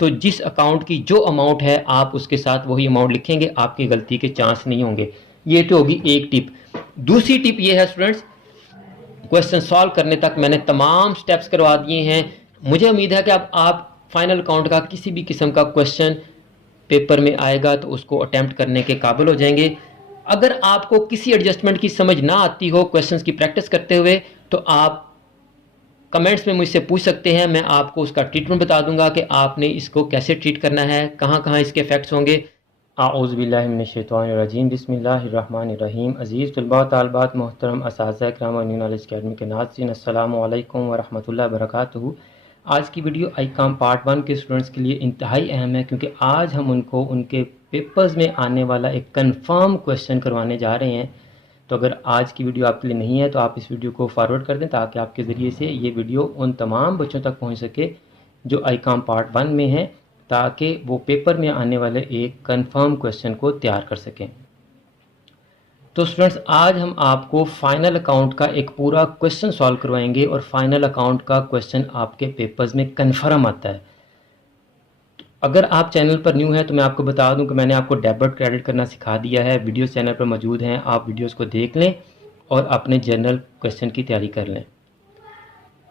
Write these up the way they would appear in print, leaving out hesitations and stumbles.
तो जिस अकाउंट की जो अमाउंट है आप उसके साथ वही अमाउंट लिखेंगे, आपकी गलती के चांस नहीं होंगे। ये तो होगी एक टिप। दूसरी टिप ये है स्टूडेंट्स, क्वेश्चन सॉल्व करने तक मैंने तमाम स्टेप्स करवा दिए हैं। मुझे उम्मीद है कि अब आप फाइनल अकाउंट का किसी भी किस्म का क्वेश्चन पेपर में आएगा तो उसको अटेम्प्ट करने के काबिल हो जाएंगे। अगर आपको किसी एडजस्टमेंट की समझ ना आती हो क्वेश्चंस की प्रैक्टिस करते हुए, तो आप कमेंट्स में मुझसे पूछ सकते हैं, मैं आपको उसका ट्रीटमेंट बता दूंगा कि आपने इसको कैसे ट्रीट करना है, कहाँ कहाँ इसके इफेक्ट्स होंगे। आऊज़ुबिल्लाहिमिनश्शैतानिर्रजीम, बिस्मिल्लाहिर्रहमानिर्रहीम। अज़ीज़ तलबा तालिबात, मोहतरम असातिज़ा किराम और न्यू नॉलेज अकेडमी के नाज़रीन, अस्सलामु अलैकुम व रहमतुल्लाहि व बरकातुहू। आज की वीडियो आईकॉम पार्ट 1 के स्टूडेंट्स के लिए इंतहाई अहम है, क्योंकि आज हम उनको उनके पेपर्स में आने वाला एक कंफर्म क्वेश्चन करवाने जा रहे हैं। तो अगर आज की वीडियो आपके लिए नहीं है तो आप इस वीडियो को फॉरवर्ड कर दें, ताकि आपके ज़रिए से ये वीडियो उन तमाम बच्चों तक पहुंच सके जो आईकॉम पार्ट 1 में हैं, ताकि वो पेपर में आने वाले एक कंफर्म क्वेश्चन को तैयार कर सकें। तो स्टूडेंट्स, आज हम आपको फाइनल अकाउंट का एक पूरा क्वेश्चन सॉल्व करवाएंगे और फाइनल अकाउंट का क्वेश्चन आपके पेपर्स में कंफर्म आता है। अगर आप चैनल पर न्यू हैं तो मैं आपको बता दूं कि मैंने आपको डेबिट क्रेडिट करना सिखा दिया है। वीडियोस चैनल पर मौजूद हैं, आप वीडियोस को देख लें और अपने जनरल क्वेश्चन की तैयारी कर लें।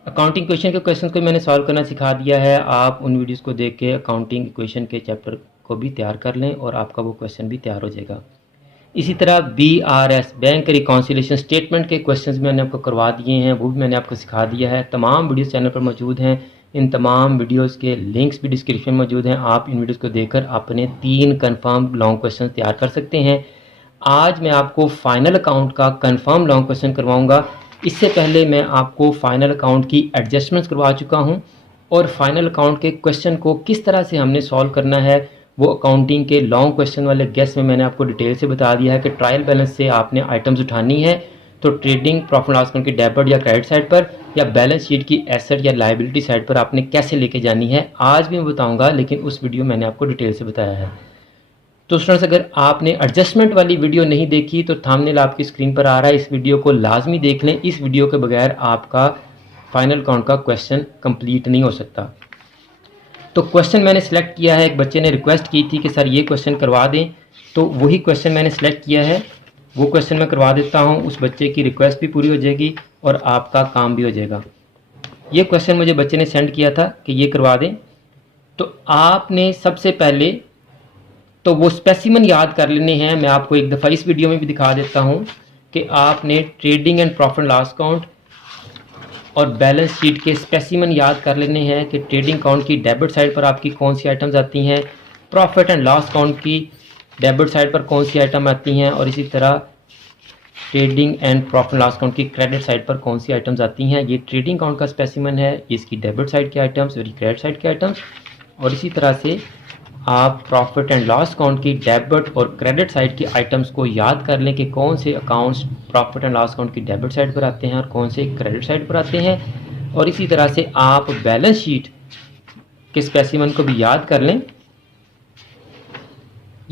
अकाउंटिंग इक्वेशन के क्वेश्चन को मैंने सॉल्व करना सिखा दिया है। आप उन वीडियोस को देख के अकाउंटिंग इक्वेशन के चैप्टर को भी तैयार कर लें और आपका वो क्वेश्चन भी तैयार हो जाएगा। इसी तरह BRS बैंक रिकॉन्सिलेशन स्टेटमेंट के क्वेश्चंस मैंने आपको करवा दिए हैं, वो भी मैंने आपको सिखा दिया है। तमाम वीडियोस चैनल पर मौजूद हैं। इन तमाम वीडियोस के लिंक्स भी डिस्क्रिप्शन में मौजूद हैं। आप इन वीडियोस को देखकर अपने 3 कंफर्म लॉन्ग क्वेश्चन तैयार कर सकते हैं। आज मैं आपको फाइनल अकाउंट का कंफर्म लॉन्ग क्वेश्चन करवाऊंगा। इससे पहले मैं आपको फाइनल अकाउंट की एडजस्टमेंट्स करवा चुका हूं और फाइनल अकाउंट के क्वेश्चन को किस तरह से हमने सॉल्व करना है वो अकाउंटिंग के लॉन्ग क्वेश्चन वाले गेस्ट में मैंने आपको डिटेल से बता दिया है कि ट्रायल बैलेंस से आपने आइटम्स उठानी है तो ट्रेडिंग प्रॉफिट लॉस अकाउंट की डेबिट या क्रेडिट साइड पर या बैलेंस शीट की एसेट या लायबिलिटी साइड पर आपने कैसे लेके जानी है आज भी मैं बताऊंगा, लेकिन उस वीडियो मैंने आपको डिटेल से बताया है। तो स्टूडेंट्स, अगर आपने एडजस्टमेंट वाली वीडियो नहीं देखी तो थंबनेल आपकी स्क्रीन पर आ रहा है, इस वीडियो को लाजमी देख लें। इस वीडियो के बगैर आपका फाइनल अकाउंट का क्वेश्चन कंप्लीट नहीं हो सकता। तो क्वेश्चन मैंने सेलेक्ट किया है, एक बच्चे ने रिक्वेस्ट की थी कि सर ये क्वेश्चन करवा दें, तो वही क्वेश्चन मैंने सेलेक्ट किया है, वो क्वेश्चन मैं करवा देता हूँ। उस बच्चे की रिक्वेस्ट भी पूरी हो जाएगी और आपका काम भी हो जाएगा। ये क्वेश्चन मुझे बच्चे ने सेंड किया था कि ये करवा दें। तो आपने सबसे पहले तो वो स्पेसिमन याद कर लेने हैं। मैं आपको एक दफ़ा इस वीडियो में भी दिखा देता हूँ कि आपने trading and profit loss account और बैलेंस शीट के स्पेसिमन याद कर लेने हैं कि ट्रेडिंग अकाउंट की डेबिट साइड पर आपकी कौन सी आइटम्स आती हैं, प्रॉफिट एंड लॉस अकाउंट की डेबिट साइड पर कौन सी आइटम आती हैं, और इसी तरह trading and profit loss account की क्रेडिट साइड पर कौन सी आइटम्स आती हैं। ये ट्रेडिंग अकाउंट का स्पेसिमन है, इसकी डेबिट साइड की आइटम्स और क्रेडिट साइड की आइटम्स। और इसी तरह से आप प्रॉफिट एंड लॉस अकाउंट की डेबिट और क्रेडिट साइड की आइटम्स को याद कर लें कि कौन से accounts profit and loss account की डेबिट साइड पर आते हैं और कौन से क्रेडिट साइड पर आते हैं। और इसी तरह से आप बैलेंस शीट के स्पेसिमन को भी याद कर लें।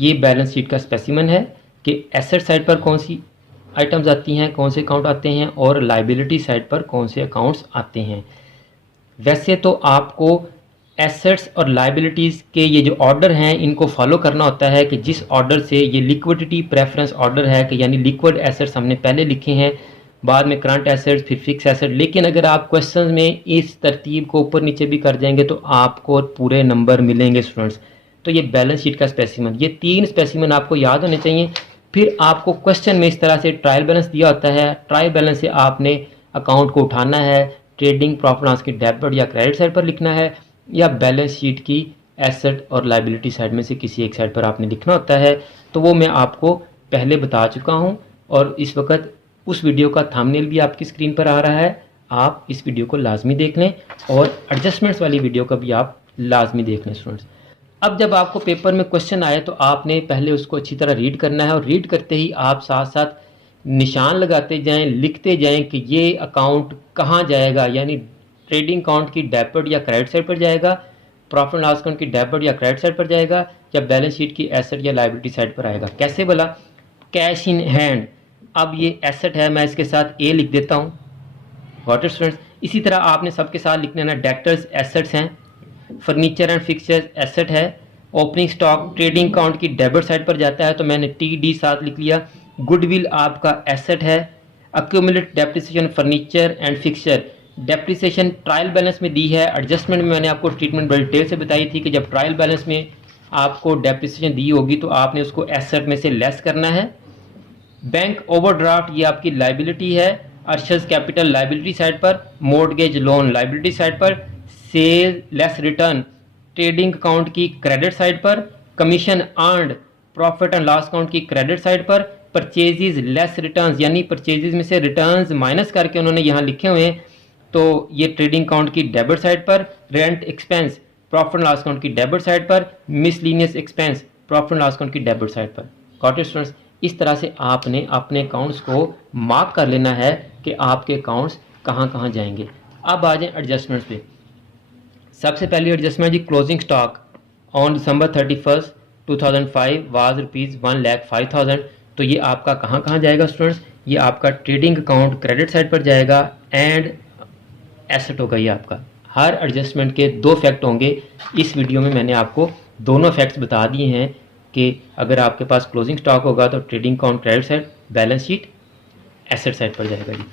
ये बैलेंस शीट का स्पेसिमन है कि एसेट साइड पर कौन सी आइटम्स आती हैं, कौन से अकाउंट आते हैं, और लाइबिलिटी साइड पर कौन से अकाउंट्स आते हैं। वैसे तो आपको एसेट्स और लाइबिलिटीज़ के ये जो ऑर्डर हैं इनको फॉलो करना होता है कि जिस ऑर्डर से ये लिक्विडिटी प्रेफरेंस ऑर्डर है कि यानी लिक्विड एसेट्स हमने पहले लिखे हैं, बाद में करंट एसेट्स, फिर फिक्स एसेट। लेकिन अगर आप क्वेश्चन में इस तरतीब को ऊपर नीचे भी कर जाएंगे तो आपको पूरे नंबर मिलेंगे स्टूडेंट्स। तो ये बैलेंस शीट का स्पेसिमन, ये 3 स्पेसिमन आपको याद होने चाहिए। फिर आपको क्वेश्चन में इस तरह से ट्रायल बैलेंस दिया होता है, ट्रायल बैलेंस से आपने अकाउंट को उठाना है, ट्रेडिंग प्रॉफिट लॉस की डेबिट या क्रेडिट साइड पर लिखना है या बैलेंस शीट की एसेट और लाइबिलिटी साइड में से किसी एक साइड पर आपने लिखना होता है। तो वो मैं आपको पहले बता चुका हूँ और इस वक्त उस वीडियो का थंबनेल भी आपकी स्क्रीन पर आ रहा है। आप इस वीडियो को लाजमी देख लें और एडजस्टमेंट्स वाली वीडियो का भी आप लाजमी देख लें स्टूडेंट्स। अब जब आपको पेपर में क्वेश्चन आए तो आपने पहले उसको अच्छी तरह रीड करना है और रीड करते ही आप साथ साथ निशान लगाते जाएं, लिखते जाएं कि ये अकाउंट कहाँ जाएगा, यानी ट्रेडिंग अकाउंट की डेबिट या क्रेडिट साइड पर जाएगा, प्रॉफिट लॉस अकाउंट की डेबिट या क्रेडिट साइड पर जाएगा, या बैलेंस शीट की एसेट या लायबिलिटी साइड पर आएगा। कैसे बोला? Cash in hand. अब ये एसेट है, मैं इसके साथ ए लिख देता हूँ। Got it students? इसी तरह आपने सबके साथ लिखने ना, डेक्टर्स एसेट्स हैं, फर्नीचर एंड फिक्सचर्स एसेट है। ओपनिंग स्टॉक ट्रेडिंग अकाउंट की डेबिट साइड पर जाता है तो मैंने TD साथ लिख लिया। गुडविल आपका एसेट है। Accumulate depreciation furniture and fixture, depreciation trial balance में दी है। एडजस्टमेंट में मैंने आपको ट्रीटमेंट बड़ी डिटेल से बताई थी कि जब ट्रायल बैलेंस में आपको डेप्रिसिएशन दी होगी तो आपने उसको एसेट में से लेस करना है। बैंक ओवरड्राफ्ट ये आपकी लाइबिलिटी है। अर्शस कैपिटल लाइबिलिटी साइड पर, मॉर्गेज लोन लाइबिलिटी साइड पर, sale less return trading account की क्रेडिट साइड पर, commission earned profit and loss account की क्रेडिट साइड पर, परचेजेज लेस रिटर्न्स यानी परचेजेज में से रिटर्न्स माइनस करके उन्होंने यहाँ लिखे हुए हैं तो ये ट्रेडिंग अकाउंट की डेबिट साइड पर, rent expense profit and loss account की डेबिट साइड पर, miscellaneous expense profit and loss account की डेबिट साइड पर। Got it students? इस तरह से आपने अपने अकाउंट्स को मार्क कर लेना है कि आपके अकाउंट्स कहाँ कहाँ जाएंगे। अब आ जाएं एडजस्टमेंट्स पे। सबसे पहली एडजस्टमेंट जी, closing stock on December 31, 2005 was ₹1,05,000। तो ये आपका कहाँ कहाँ जाएगा स्टूडेंट्स? ये आपका ट्रेडिंग अकाउंट क्रेडिट साइड पर जाएगा एंड एसेट होगा ये आपका। हर एडजस्टमेंट के दो फैक्ट होंगे। इस वीडियो में मैंने आपको दोनों फैक्ट्स बता दिए हैं कि अगर आपके पास क्लोजिंग स्टॉक होगा तो trading account credit side, balance sheet asset side पर जाएगा जी।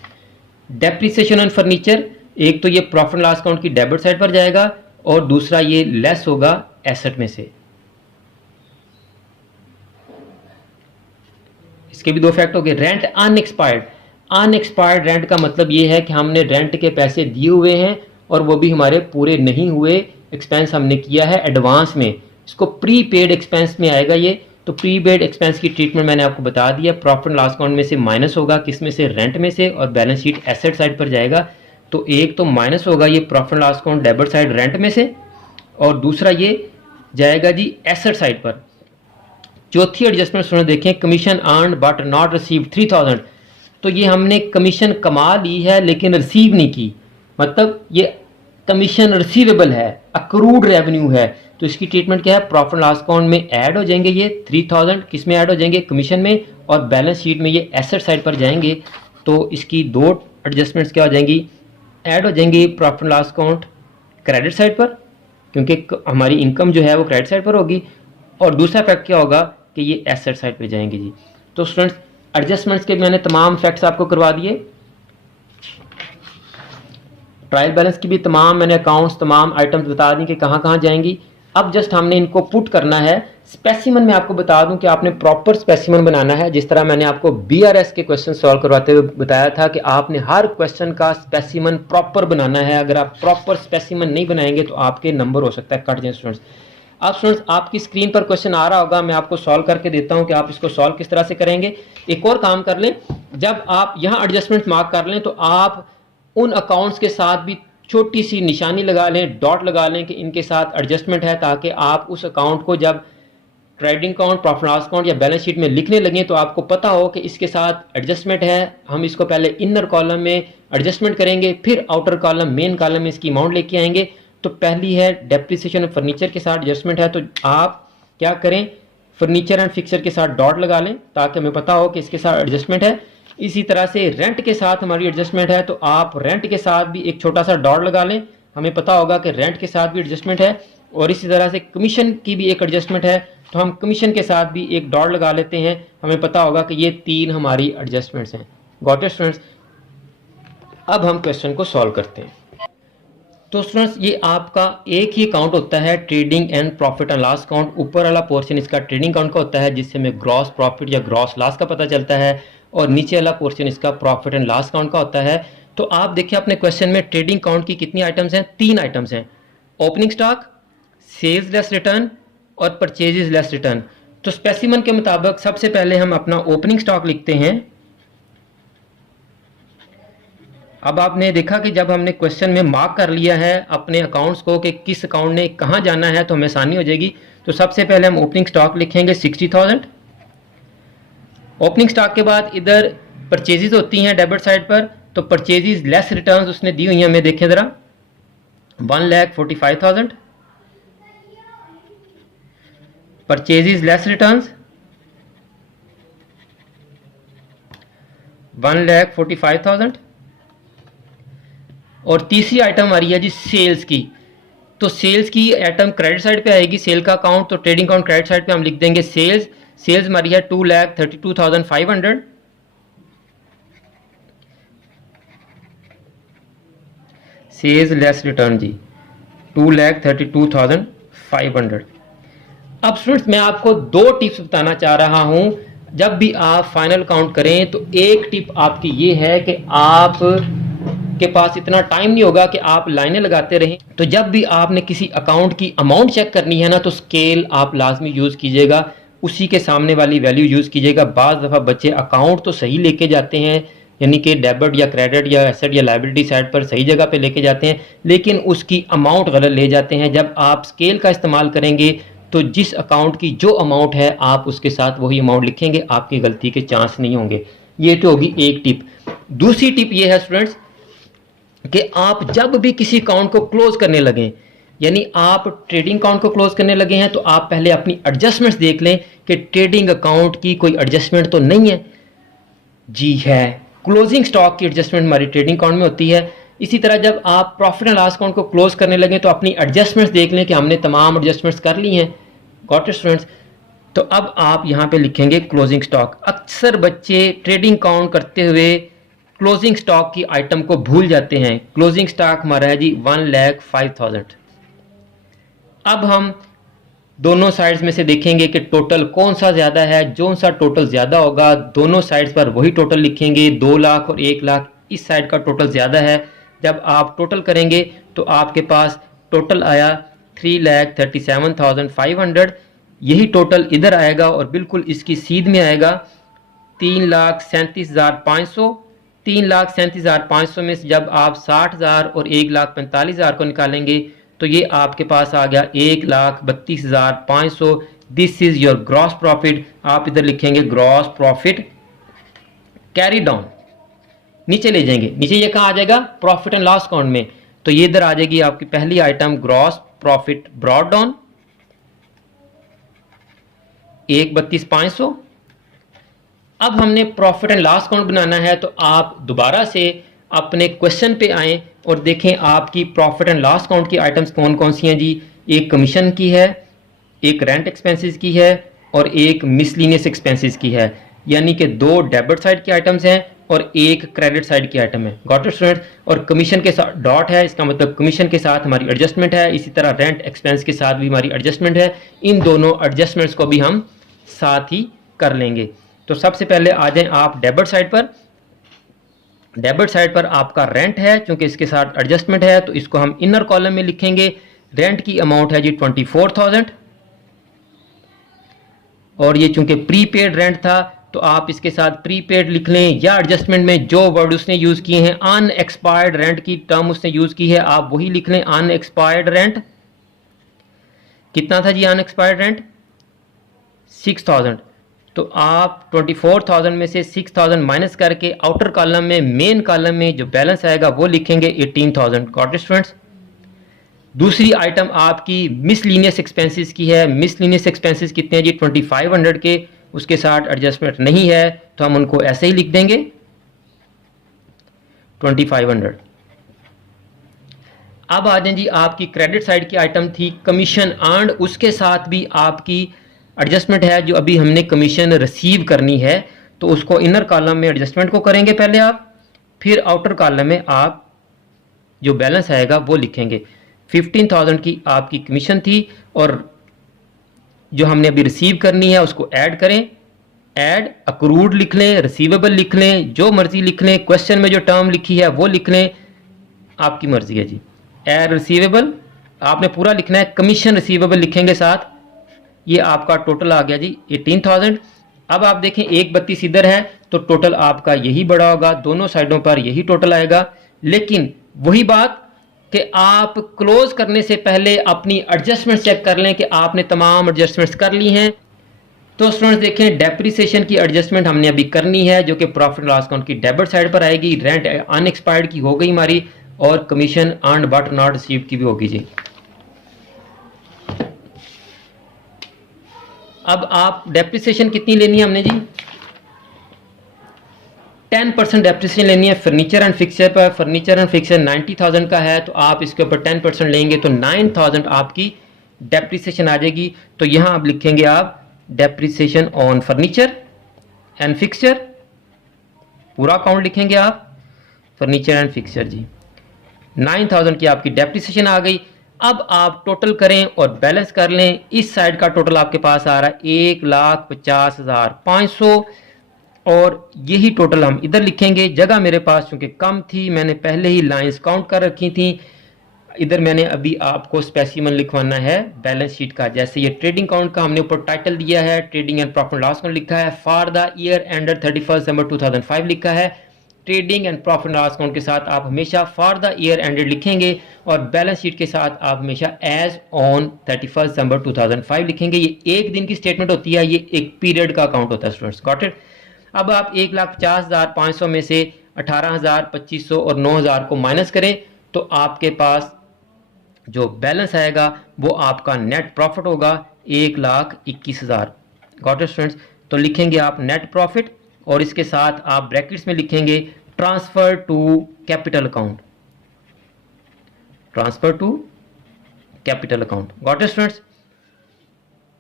डेप्रिसिएशन ऑन फर्नीचर, एक तो ये प्रॉफिट लॉस अकाउंट की डेबिट साइड पर जाएगा और दूसरा ये लेस होगा एसेट में से। इसके भी दो फैक्ट हो गए। रेंट अनएक्सपायर्ड, अनएक्सपायर्ड रेंट का मतलब ये है कि हमने रेंट के पैसे दिए हुए हैं और वो भी हमारे पूरे नहीं हुए, एक्सपेंस हमने किया है एडवांस में, इसको प्री पेड एक्सपेंस में आएगा ये। तो प्री पेड एक्सपेंस की ट्रीटमेंट मैंने आपको बता दिया। प्रॉफिट एंड लॉस अकाउंट में से माइनस होगा, किस में से? रेंट में से, और बैलेंस शीट एसेट साइड पर जाएगा। तो एक तो माइनस होगा ये profit and loss account debit side rent में से, और दूसरा ये जाएगा जी एसेट साइड पर। चौथी एडजस्टमेंट सुनो देखें, commission earn but not receive 3000। तो ये हमने कमीशन कमा ली है लेकिन रिसीव नहीं की, मतलब ये कमीशन रिसीवेबल है, अक्रूड रेवेन्यू है। तो इसकी ट्रीटमेंट क्या है? प्रॉफिट लॉस अकाउंट में ऐड हो जाएंगे ये 3000, किस में ऐड हो जाएंगे? कमीशन में, और बैलेंस शीट में ये एसेट साइड पर जाएंगे। तो इसकी दो एडजस्टमेंट्स क्या हो जाएंगी? ऐड हो जाएंगी profit loss account credit side पर, क्योंकि हमारी इनकम जो है वो क्रेडिट साइड पर होगी, और दूसरा फैक्ट क्या होगा कि ये एसेट साइड पे जाएंगे जी। तो स्टूडेंट्स एडजस्टमेंट्स के मैंने तमाम फैक्ट्स आपको करवा दिए, ट्रायल बैलेंस की भी तमाम मैंने अकाउंट्स, तमाम आइटम्स बता दी कि कहाँ कहाँ जाएंगी। अब जस्ट हमने इनको पुट करना है। स्पेसिमन में आपको बता दूं कि आपने प्रॉपर स्पेसिमन बनाना है, जिस तरह मैंने आपको BRS के क्वेश्चन सॉल्व करवाते हुए बताया था कि आपने हर क्वेश्चन का स्पेसिमन प्रॉपर बनाना है। अगर आप प्रॉपर स्पेसिमन नहीं बनाएंगे तो आपके नंबर हो सकता है कट जाए स्टूडेंट्स। अब स्टूडेंट्स आपकी स्क्रीन पर क्वेश्चन आ रहा होगा, मैं आपको सॉल्व करके देता हूं कि आप इसको सॉल्व किस तरह से करेंगे। एक और काम कर लें, जब आप यहाँ एडजस्टमेंट मार्क कर लें तो आप उन अकाउंट्स के साथ भी छोटी सी निशानी लगा लें, डॉट लगा लें कि इनके साथ एडजस्टमेंट है, ताकि आप उस अकाउंट को जब trading account, profit loss account या बैलेंस शीट में लिखने लगे तो आपको पता हो कि इसके साथ एडजस्टमेंट है। हम इसको पहले इनर कॉलम में एडजस्टमेंट करेंगे, फिर आउटर कॉलम मेन कॉलम में इसकी अमाउंट लेके आएंगे। तो पहली है डेप्रिसिएशन ऑफ फर्नीचर के साथ एडजस्टमेंट है, तो आप क्या करें? फर्नीचर एंड फिक्सचर के साथ डॉट लगा लें ताकि हमें पता हो कि इसके साथ एडजस्टमेंट है। इसी तरह से रेंट के साथ हमारी एडजस्टमेंट है, तो आप रेंट के साथ भी एक छोटा सा डॉट लगा लें, हमें पता होगा कि रेंट के साथ भी एडजस्टमेंट है। और इसी तरह से कमीशन की भी एक एडजस्टमेंट है, तो हम कमीशन के साथ भी एक डॉट लगा लेते हैं, हमें पता होगा कि ये तीन हमारी एडजस्टमेंट्स हैं। Got it students? अब हम क्वेश्चन को सॉल्व करते हैं। तो स्टूडेंट्स ये आपका एक ही अकाउंट होता है, trading and profit and loss account. ऊपर वाला पोर्शन इसका ट्रेडिंग अकाउंट का होता है, जिससे हमें ग्रॉस प्रॉफिट या ग्रॉस लॉस का पता चलता है, और नीचे वाला पोर्शन इसका प्रॉफिट एंड लॉस अकाउंट का होता है। तो आप देखिए अपने क्वेश्चन में ट्रेडिंग अकाउंट की कितनी आइटम्स हैं? 3 आइटम्स हैं, opening stock, sales less return और परचेजेस लेस रिटर्न। तो स्पेसिमन के मुताबिक सबसे पहले हम अपना ओपनिंग स्टॉक लिखते हैं। अब आपने देखा कि जब हमने क्वेश्चन में मार्क कर लिया है अपने अकाउंट्स को कि किस अकाउंट ने कहाँ जाना है, तो हमें आसानी हो जाएगी। तो सबसे पहले हम ओपनिंग स्टॉक लिखेंगे 60,000। ओपनिंग स्टॉक के बाद इधर परचेजेज होती हैं डेबिट साइड पर, तो परचेजेज लेस रिटर्न्स उसने दी हुई हैं, हमें देखें ज़रा, 1,45,000। Purchases less returns 1,45,000। और तीसरी आइटम आ रही है जी सेल्स की। तो सेल्स की आइटम क्रेडिट साइड पे आएगी, सेल का अकाउंट, तो ट्रेडिंग अकाउंट क्रेडिट साइड पे हम लिख देंगे सेल्स। सेल्स हमारी है 2,32,500। सेल्स लेस रिटर्न जी 2,32,500। अब स्टूडेंट्स मैं आपको दो टिप्स बताना चाह रहा हूं। जब भी आप फाइनल काउंट करें तो एक टिप आपकी ये है कि आप के पास इतना टाइम नहीं होगा कि आप लाइनें लगाते रहें। तो जब भी आपने किसी अकाउंट की अमाउंट चेक करनी है ना, तो स्केल आप लाजमी यूज़ कीजिएगा, उसी के सामने वाली वैल्यू यूज़ कीजिएगा। बाज़ दफ़ा बच्चे अकाउंट तो सही लेके जाते हैं, यानी कि डेबिट या क्रेडिट या एसेट या लायबिलिटी साइड पर सही जगह पे लेके जाते हैं, लेकिन उसकी अमाउंट गलत ले जाते हैं। जब आप स्केल का इस्तेमाल करेंगे तो जिस अकाउंट की जो अमाउंट है आप उसके साथ वही अमाउंट लिखेंगे, आपकी गलती के चांस नहीं होंगे। ये तो होगी एक टिप। दूसरी टिप ये है स्टूडेंट्स कि आप जब भी किसी अकाउंट को क्लोज करने लगें, यानी आप ट्रेडिंग अकाउंट को क्लोज करने लगे हैं, तो आप पहले अपनी एडजस्टमेंट्स देख लें कि ट्रेडिंग अकाउंट की कोई एडजस्टमेंट तो नहीं है। जी है, क्लोजिंग स्टॉक की एडजस्टमेंट हमारी ट्रेडिंग अकाउंट में होती है। इसी तरह जब आप प्रॉफिट एंड लॉस अकाउंट को क्लोज करने लगे तो अपनी एडजस्टमेंट्स देख लें कि हमने तमाम एडजस्टमेंट्स कर ली हैं। Got it students? तो अब आप यहाँ पे लिखेंगे क्लोजिंग स्टॉक। अक्सर बच्चे ट्रेडिंग अकाउंट करते हुए क्लोजिंग स्टॉक की आइटम को भूल जाते हैं। क्लोजिंग स्टॉक हमारा है जी 1,05,000। अब हम दोनों साइड्स में से देखेंगे कि टोटल कौन सा ज़्यादा है। जो सा टोटल ज़्यादा होगा दोनों साइड्स पर वही टोटल लिखेंगे। 2 लाख और 1 लाख इस साइड का टोटल ज़्यादा है। जब आप टोटल करेंगे तो आपके पास टोटल आया 3,37,500। यही टोटल इधर आएगा और बिल्कुल इसकी सीध में आएगा 3,37,500। 3,37,500 में से जब आप 60,000 और 1,45,000 को निकालेंगे तो ये आपके पास आ गया 1,32,500। This is your gross profit. आप इधर लिखेंगे ग्रॉस प्रॉफिट कैरी डाउन, नीचे ले जाएंगे। नीचे ये कहाँ आ जाएगा? प्रॉफिट एंड लॉस अकाउंट में। तो ये इधर आ जाएगी आपकी पहली item gross profit brought down 1,32,500। अब हमने प्रॉफिट एंड लॉस अकाउंट बनाना है, तो आप दोबारा से अपने क्वेश्चन पे आएँ और देखें आपकी प्रॉफिट एंड लॉस अकाउंट की आइटम्स कौन कौन सी हैं जी। एक कमीशन की है, एक रेंट एक्सपेंसेस की है और एक मिसलिनियस एक्सपेंसेस की है। यानी कि 2 डेबिट साइड की आइटम्स हैं और एक क्रेडिट साइड की आइटम है। Got it students? और कमीशन के साथ डॉट है, इसका मतलब कमीशन के साथ हमारी एडजस्टमेंट है। इसी तरह रेंट एक्सपेंस के साथ भी हमारी एडजस्टमेंट है। इन दोनों एडजस्टमेंट्स को भी हम साथ ही कर लेंगे। तो सबसे पहले आ जाएं आप डेबिट साइड पर। डेबिट साइड पर आपका रेंट है, क्योंकि इसके साथ एडजस्टमेंट है तो इसको हम इनर कॉलम में लिखेंगे। रेंट की अमाउंट है जी 24,000 और ये चूंकि प्रीपेड रेंट था तो आप इसके साथ प्रीपेड लिख लें, या एडजस्टमेंट में जो वर्ड उसने यूज किए हैं अनएक्सपायर्ड रेंट की टर्म उसने यूज की है आप वही लिख लें अनएक्सपायर्ड रेंट। कितना था जी अनएक्सपायर्ड रेंट? 6,000। तो आप 24,000 में से 6,000 माइनस करके आउटर कॉलम में मेन कॉलम में जो बैलेंस आएगा वो लिखेंगे 18,000। Got it students? दूसरी आइटम आपकी मिसलिनियस एक्सपेंसेस की है। मिसलिनियस एक्सपेंसेस कितने हैं जी 2,500 के, उसके साथ एडजस्टमेंट नहीं है तो हम उनको ऐसे ही लिख देंगे 2,500। अब आ जाए जी आपकी क्रेडिट साइड की आइटम थी कमीशन अर्न्ड, उसके साथ भी आपकी एडजस्टमेंट है। जो अभी हमने कमीशन रिसीव करनी है तो उसको इनर कॉलम में एडजस्टमेंट को करेंगे पहले आप, फिर आउटर कॉलम में आप जो बैलेंस आएगा वो लिखेंगे। 15,000 की आपकी कमीशन थी और जो हमने अभी रिसीव करनी है उसको ऐड करें। ऐड अक्रूड लिख लें, रिसीवेबल लिख लें, जो मर्जी लिख लें। क्वेश्चन में जो टर्म लिखी है वो लिख लें, आपकी मर्जी है जी। ऐड रिसीवेबल आपने पूरा लिखना है, कमीशन रिसीवेबल लिखेंगे साथ। ये आपका टोटल आ गया जी 18,000। अब आप देखें 1,32 इधर है तो टोटल आपका यही बड़ा होगा, दोनों साइडों पर यही टोटल आएगा। लेकिन वही बात कि आप क्लोज करने से पहले अपनी एडजस्टमेंट चेक कर लें कि आपने तमाम एडजस्टमेंट्स कर ली हैं। तो स्टूडेंट्स देखें डेप्रिसिएशन की एडजस्टमेंट हमने अभी करनी है जो कि प्रॉफिट लॉस अकाउंट की डेबिट साइड पर आएगी। रेंट अनएक्सपायर्ड की हो गई हमारी और commission earned but not received की भी होगी जी। अब आप डेप्रिसिएशन कितनी लेनी है हमने जी 10% डेप्रिसिएशन लेनी है फर्नीचर एंड फिक्सचर पर। फर्नीचर एंड फिक्सचर 90,000 का है, तो आप इसके ऊपर 10% लेंगे तो 9,000 आपकी डेप्रिसिएशन आ जाएगी। तो यहाँ आप लिखेंगे आप depreciation on furniture and fixture, पूरा अकाउंट लिखेंगे आप फर्नीचर एंड फिक्सचर जी। 9,000 की आपकी डेप्रिसिएशन आ गई। अब आप टोटल करें और बैलेंस कर लें। इस साइड का टोटल आपके पास आ रहा है 1,50,500 और यही टोटल हम इधर लिखेंगे। जगह मेरे पास चूंकि कम थी, मैंने पहले ही लाइंस काउंट कर रखी थी। इधर मैंने अभी आपको स्पेसिमन लिखवाना है बैलेंस शीट का। जैसे ये ट्रेडिंग अकाउंट का हमने ऊपर टाइटल दिया है, trading and profit loss account लिखा है, फॉर द ईयर एंडर 31 दिसंबर 2005 लिखा है। Trading and profit loss account के साथ आप हमेशा फॉर द ईयर एंडेड लिखेंगे और बैलेंस शीट के साथ आप हमेशा एज ऑन 31 दिसंबर 2005 लिखेंगे। ये एक दिन की स्टेटमेंट होती है, ये एक पीरियड का अकाउंट होता है स्टूडेंट्स, गॉट इट। अब आप 1,50,500 में से 18,2500 और 9,000 को माइनस करें तो आपके पास जो बैलेंस आएगा वो आपका नेट प्रॉफिट होगा 1,21,000, गॉट इट स्टूडेंट्स। तो लिखेंगे आप नेट प्रॉफिट और इसके साथ आप ब्रैकेट्स में लिखेंगे transfer to capital account, transfer to capital account, got it students.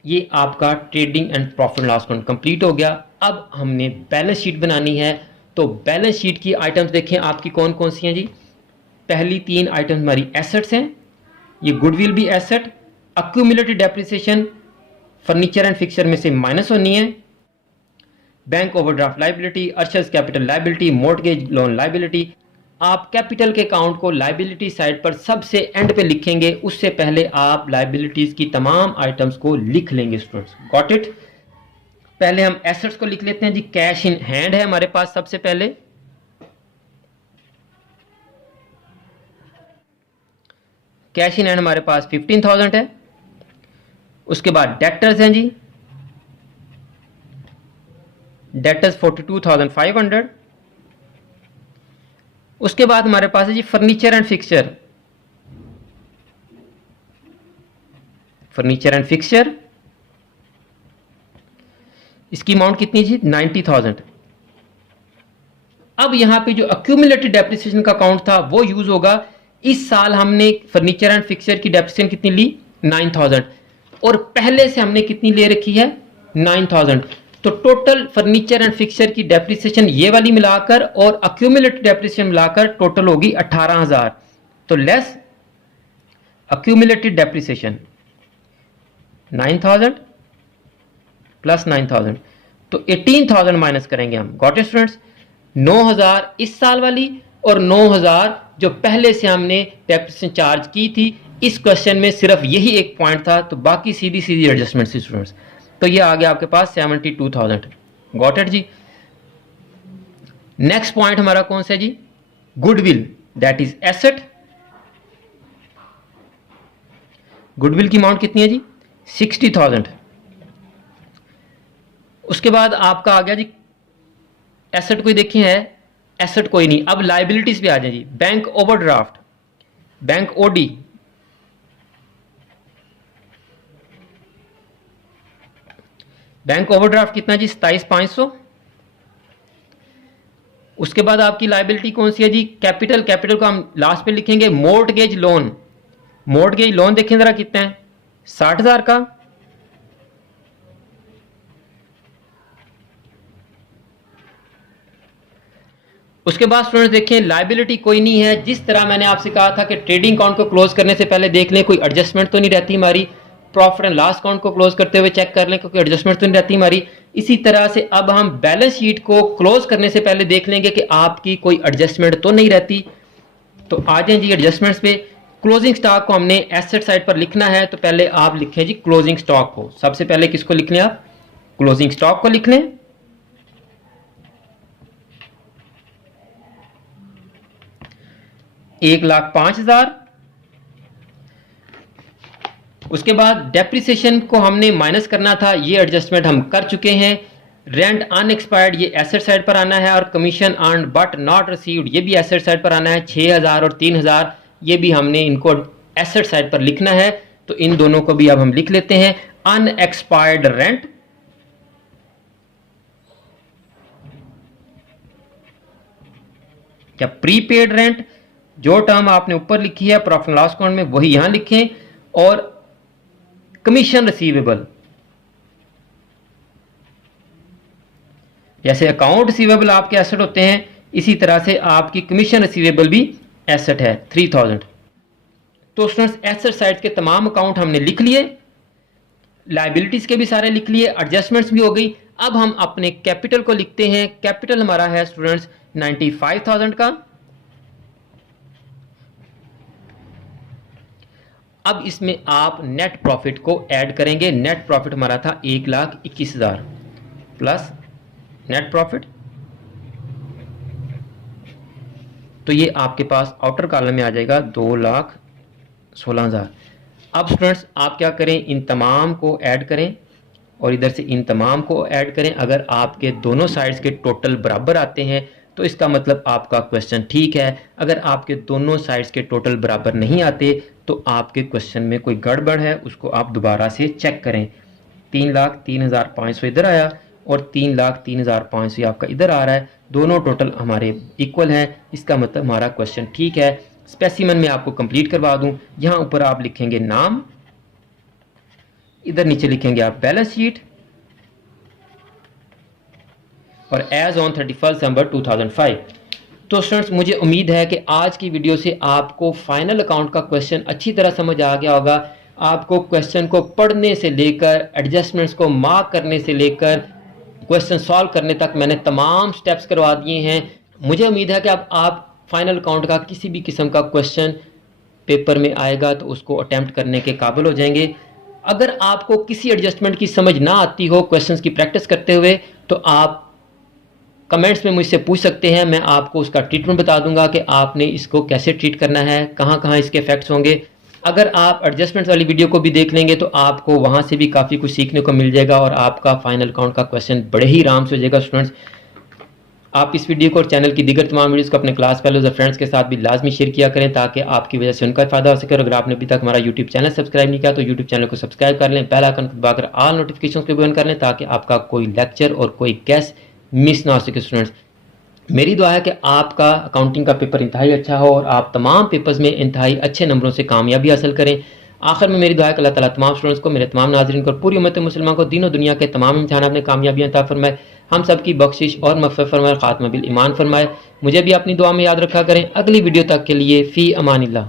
ये आपका trading and profit loss account complete हो गया। अब हमने बैलेंस शीट बनानी है, तो बैलेंस शीट की आइटम्स देखें आपकी कौन कौन सी हैं जी। पहली 3 आइटम्स हमारी एसेट्स हैं, ये गुडविल भी asset, accumulated depreciation furniture and fixture में से माइनस होनी है, बैंक ओवरड्राफ्ट लाइबिलिटी, अर्शस capital liability, mortgage loan liability. आप कैपिटल के अकाउंट को लाइबिलिटी साइड पर सबसे एंड पे लिखेंगे, उससे पहले आप लाइबिलिटीज की तमाम आइटम्स को लिख लेंगे स्टूडेंट्स, गॉट इट। पहले हम एसेट्स को लिख लेते हैं जी। कैश इन हैंड है हमारे पास सबसे पहले, कैश इन हैंड हमारे पास 15,000 है। उसके बाद डेटर्स हैं जी, डेटर्स 42,500। उसके बाद हमारे पास है जी furniture and fixture, furniture and fixture इसकी अमाउंट कितनी जी 90,000। अब यहां पे जो अक्यूमुलेटेड डेप्रिसिएशन का अकाउंट था वो यूज होगा। इस साल हमने फर्नीचर एंड फिक्सचर की डेप्रिसिएशन कितनी ली 9,000 और पहले से हमने कितनी ले रखी है 9,000। तो टोटल फर्नीचर एंड फिक्सचर की डेप्रिसिएशन ये वाली मिलाकर और अक्यूमुलेटेड डेप्रिसिएशन मिलाकर टोटल होगी 18,000। तो लेस अक्यूमुलेटेड डेप्रिसिएशन 9,000 प्लस 9,000, तो 18,000 माइनस करेंगे हम, गॉट इट स्टूडेंट्स। 9,000 इस साल वाली और 9,000 जो पहले से हमने डेप्रिसिएशन चार्ज की थी। इस क्वेश्चन में सिर्फ यही एक पॉइंट था, तो बाकी सीधी सीधी एडजस्टमेंट थी स्टूडेंट्स। तो ये आ गया आपके पास 72,000, गॉट इट जी। नेक्स्ट पॉइंट हमारा कौन सा है जी, goodwill, that is asset. Goodwill की अमाउंट कितनी है जी 60,000। उसके बाद आपका आ गया जी एसेट, कोई देखिए है एसेट कोई नहीं। अब लाइबिलिटीज पे आ जाए जी, bank overdraft, bank OD, bank overdraft कितना जी 27,500। उसके बाद आपकी लाइबिलिटी कौन सी है जी कैपिटल, कैपिटल को हम लास्ट पे लिखेंगे मोर्टगेज लोन। मोर्टगेज लोन देखें जरा कितना है 60,000 का। उसके बाद स्टूडेंट्स देखें लाइबिलिटी कोई नहीं है। जिस तरह मैंने आपसे कहा था कि ट्रेडिंग अकाउंट को क्लोज करने से पहले देख लें कोई एडजस्टमेंट तो नहीं रहती हमारी, प्रॉफिट एंड लॉस अकाउंट को क्लोज करते हुए चेक कर लें क्योंकि एडजस्टमेंट तो नहीं रहती हमारी। इसी तरह से अब हम बैलेंस शीट को क्लोज करने से पहले देख लेंगे कि आपकी कोई एडजस्टमेंट तो नहीं रहती। तो आ जाए जी एडजस्टमेंट्स पे। क्लोजिंग स्टॉक को हमने एसेट साइड पर लिखना है, तो पहले आप लिखें जी क्लोजिंग स्टॉक को। सबसे पहले किसको लिख लें आप, क्लोजिंग स्टॉक को लिख लें। $1,05,000। उसके बाद डेप्रिसिएशन को हमने माइनस करना था, ये एडजस्टमेंट हम कर चुके हैं। रेंट अनएक्सपायर्ड ये एसेट साइड पर आना है और commission earn but not received ये भी एसेट साइड पर आना है। 6,000 और 3,000 ये भी हमने इनको एसेट साइड पर लिखना है, तो इन दोनों को भी अब हम लिख लेते हैं। अनएक्सपायर्ड रेंट, क्या प्रीपेड रेंट, जो टर्म आपने ऊपर लिखी है प्रॉफिट एंड लॉस अकाउंट में वही यहां लिखें, और कमीशन रिसीवेबल, जैसे अकाउंट रिसीवेबल आपके एसेट होते हैं इसी तरह से आपकी कमीशन रिसीवेबल भी एसेट है 3000। तो स्टूडेंट्स एसेट साइड के तमाम अकाउंट हमने लिख लिए, लायबिलिटीज के भी सारे लिख लिए, एडजस्टमेंट्स भी हो गई। अब हम अपने कैपिटल को लिखते हैं। कैपिटल हमारा है स्टूडेंट्स 95,000 का। अब इसमें आप नेट प्रॉफिट को ऐड करेंगे। नेट प्रॉफिट हमारा था 1,21,000 प्लस नेट प्रॉफिट, तो ये आपके पास आउटर कॉलम में आ जाएगा 2,16,000। अब स्टूडेंट्स आप क्या करें, इन तमाम को ऐड करें और इधर से इन तमाम को ऐड करें। अगर आपके दोनों साइड्स के टोटल बराबर आते हैं तो इसका मतलब आपका क्वेश्चन ठीक है। अगर आपके दोनों साइड्स के टोटल बराबर नहीं आते तो आपके क्वेश्चन में कोई गड़बड़ है, उसको आप दोबारा से चेक करें। 3,03,500 इधर आया और 3,03,500 आपका इधर आ रहा है, दोनों टोटल हमारे इक्वल हैं, इसका मतलब हमारा क्वेश्चन ठीक है। स्पेसिमन में आपको कंप्लीट करवा दूं, यहां ऊपर आप लिखेंगे नाम, इधर नीचे लिखेंगे आप बैलेंस शीट, और एज ऑन 31 दिसंबर 2005। तो स्टूडेंट्स मुझे उम्मीद है कि आज की वीडियो से आपको फाइनल अकाउंट का क्वेश्चन अच्छी तरह समझ आ गया होगा। आपको क्वेश्चन को पढ़ने से लेकर एडजस्टमेंट्स को मार्क करने से लेकर क्वेश्चन सॉल्व करने तक मैंने तमाम स्टेप्स करवा दिए हैं। मुझे उम्मीद है कि अब आप फाइनल अकाउंट का किसी भी किस्म का क्वेश्चन पेपर में आएगा तो उसको अटेम्प्ट करने के काबिल हो जाएंगे। अगर आपको किसी एडजस्टमेंट की समझ ना आती हो क्वेश्चंस की प्रैक्टिस करते हुए तो आप कमेंट्स में मुझसे पूछ सकते हैं, मैं आपको उसका ट्रीटमेंट बता दूंगा कि आपने इसको कैसे ट्रीट करना है, कहाँ कहाँ इसके इफेक्ट्स होंगे। अगर आप एडजस्टमेंट्स वाली वीडियो को भी देख लेंगे तो आपको वहाँ से भी काफ़ी कुछ सीखने को मिल जाएगा और आपका फाइनल अकाउंट का क्वेश्चन बड़े ही आराम से हो जाएगा। स्टूडेंट्स आप इस वीडियो को और चैनल की दीगर तमाम वीडियोस को अपने क्लास फेलोज और फ्रेंड्स के साथ भी लाजमी शेयर किया करें ताकि आपकी वजह से उनका फायदा हो सके। और अगर आपने अभी तक हमारा यूट्यूब चैनल सब्सक्राइब नहीं किया तो यूट्यूब चैनल को सब्सक्राइब कर लें, बेल आइकन को दबाकर ऑल नोटिफिकेशन को भी ऑन कर लें ताकि आपका कोई लेक्चर और कोई टेस्ट मिस ना हो सके। स्टूडेंट्स मेरी दुआ है कि आपका अकाउंटिंग का पेपर इंतहाई अच्छा हो और आप तमाम पेपर्स में इंतहाई अच्छे नंबरों से कामयाबी हासिल करें। आखिर में मेरी दुआ है कि अल्लाह ताला तमाम स्टूडेंट्स को, मेरे तमाम नाज़रीन को और पूरी उम्मत मुसलमान को दीन और दुनिया के तमाम इम्तिहानात में कामयाबियाँ अता फरमाए, हम सब की बख्शिश और मग़फ़िरत फरमाए, ख़ात्मा बिल ईमान फरमाए। मुझे भी अपनी दुआ में याद रखा करें। अगली वीडियो तक के लिए फ़ी अमानिल्लाह।